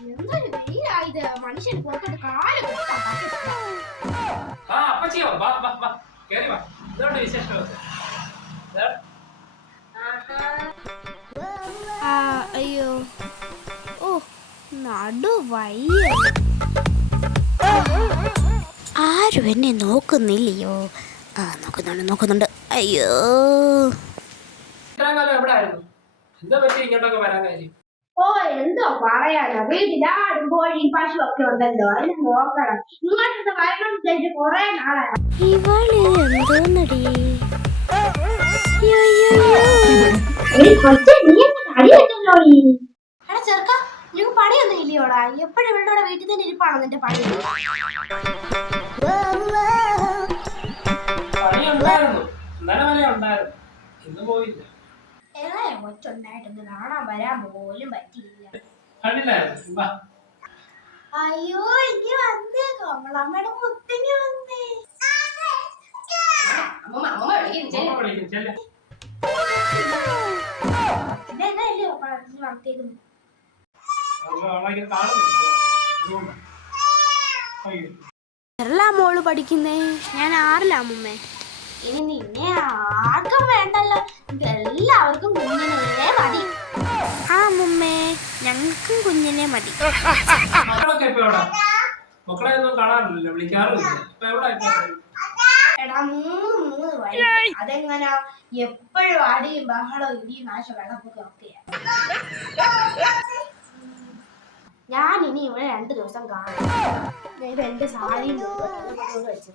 എന്തൊരു വെയിലായത് മനുഷ്യൻ പുറത്തോട്ട് കാല് അയ്യോ ഓ നടു വയ്യ ആരും എന്നെ നോക്കുന്നില്ലയോ ആ നോക്കുന്നുണ്ട് അയ്യോ ഓ എന്തോ പറയാനോ വീട്ടിലാടും കോഴി പശു ഒക്കെ ഉണ്ടല്ലോ അതിനെ നോക്കണം ഇങ്ങോട്ട് വരണം വിചാരിച്ച് കൊറേ നാളായി ഇവള് എന്തോന്നടി എടാ ചെറുക്ക നിനക്ക് പണിയൊന്നും ഇല്ലയോടാ എപ്പോഴും ഇവളുടെ വീട്ടിൽ തന്നെ ഇരിപ്പാണോ നിന്റെ പണി കൊച്ചുണ്ടായിട്ടൊന്ന് കാണാൻ വരാൻ പോലും പറ്റിയില്ല അയ്യോ എനിക്ക് വന്നേ കോമളമ്മയുടെ മുത്തങ്ങ വന്നേ മോള് പഠിക്കുന്നേ ഞാൻ 6ലാ അമ്മൂമ്മേ ഇനി നിന്നെ ആർക്കും വേണ്ടല്ലോ എല്ലാവർക്കും കുഞ്ഞിനെ മതി ആ അമ്മൂമ്മേ ഞങ്ങൾക്കും കുഞ്ഞിനെ മതി എടാ 3 വഴി അതെങ്ങനാ എപ്പോഴും അടിയും ബഹളവും ഇടിയും നാശം വെള്ളപ്പൊക്കെ ഒക്കെയാ ഞാൻ ഇനി ഇവിടെ 2 ദിവസം കാണും ഇത് എന്റെ സാരിയും വെച്ചു